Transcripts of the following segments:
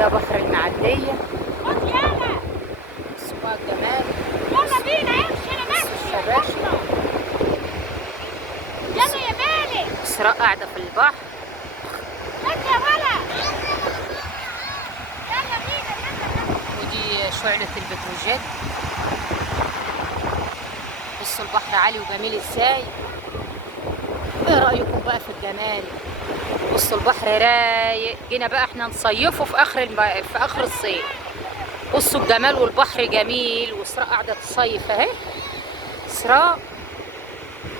ده بحر المعدية. سواق جمال. يلا بينا امشي انا ماشي. الشباشب. يلا يا مالك. إسراء قاعدة في البحر. انت يا ولد. يلا بينا يلا. ودي شعلة البتروجيت. بصوا البحر عالي وجميل ازاي. ايه رأيكم بقى في الجمال؟ بصوا البحر رايق. جينا بقى احنا نصيفه في اخر الصيف. بصوا الجمال والبحر جميل. وإسراء قاعدة تصيف اهي. إسراء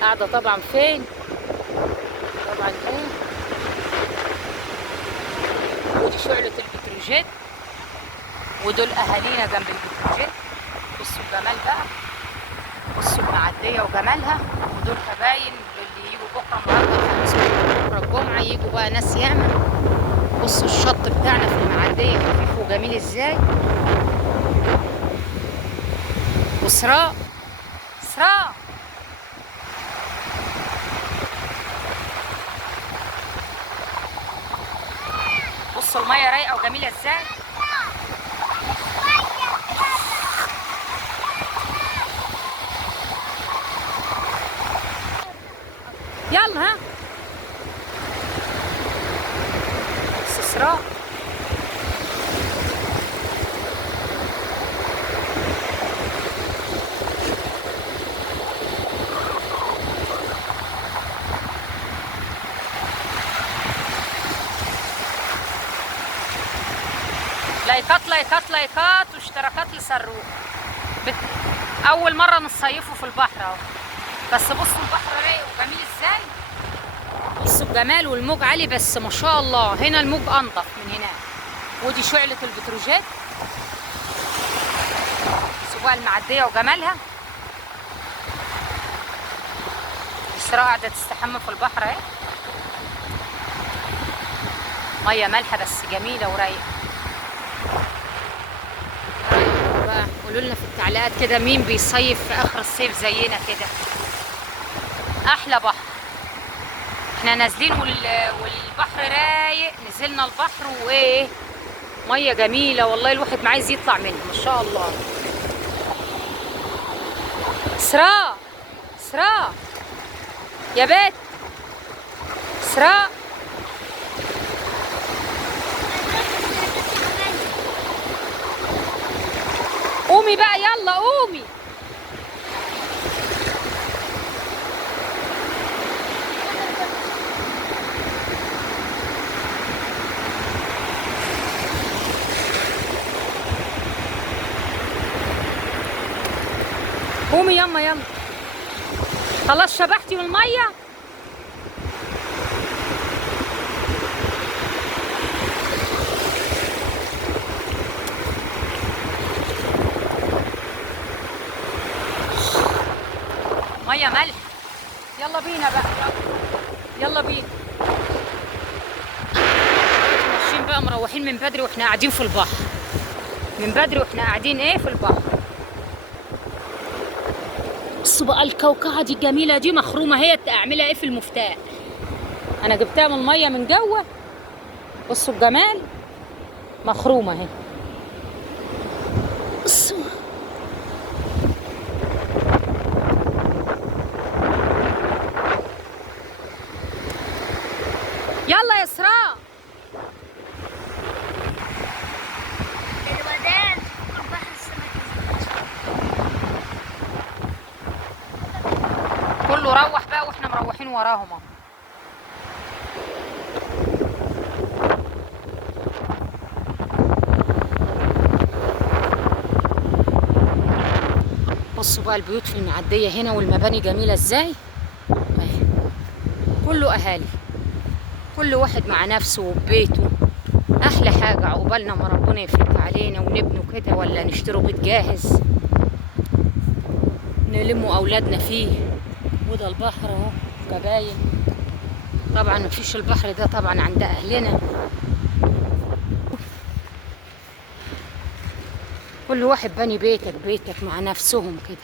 قاعدة طبعا فين؟ طبعا ايه؟ ودي شعلة البتروجيت. ودول اهالينا جنب البتروجيت. بصوا الجمال بقى. بصوا المعدية وجمالها. ودول كباين اللي يجوا بكره النهارده الخميس بكره الجمعة يجوا بقى ناس ياما. بصوا الشط بتاعنا في المعدية خفيف وجميل ازاي. وإسراء إسراء بصوا المية رايقة وجميلة ازاي. يلا ها. بص إسراء. لايكات لايكات لايكات واشتراكات لصاروخ. اول مره نصيفه في البحر اهو. بس بصوا البحر رايق وجميل ازاي. بصوا الجمال والموج عالي بس ما شاء الله. هنا الموج انضف من هناك. ودي شعلة البتروجيت. بصوا بقى المعدية وجمالها. إسراء قاعدة تستحمى في البحر اهي. مية مالحة بس جميلة ورايقة. بقى قولوا لنا في التعليقات كده مين بيصيف في اخر الصيف زينا كده. احلى بحر. احنا نازلين والبحر رايق. نزلنا البحر وايه ميه جميله والله. الواحد ما عايز يطلع منه ما شاء الله. إسراء إسراء يا بيت. إسراء قومي بقى يلا قومي. قومي يما يلا. خلاص شبحتي من الميه. ميه ملح. يلا بينا بقى يلا بينا. ماشيين بقى مروحين من بدري واحنا قاعدين في البحر. من بدري واحنا قاعدين ايه في البحر. بصوا بقى الكوكعه دي الجميله دي مخرومه. هي اعملها ايه في المفتاح. انا جبتها من الميه من جوه. بصوا الجمال مخرومه اهي. بصوا يلا يا إسراء. الودان البحر السمك. كله روح بقى واحنا مروحين وراهم اهو. بصوا بقى البيوت في المعدية هنا والمباني جميلة ازاي. اهي كله اهالي. كل واحد مع نفسه وبيته. احلى حاجة عقبالنا ما ربنا يفك علينا ونبنوا كده ولا نشتروا بيت جاهز نلموا اولادنا فيه. وده البحر اهو كباين. طبعا مفيش البحر ده طبعا عند اهلنا. كل واحد بني بيتك مع نفسهم كده.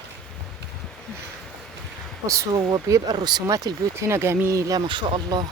بصوا بيبقى الرسومات البيوت هنا جميلة ما شاء الله.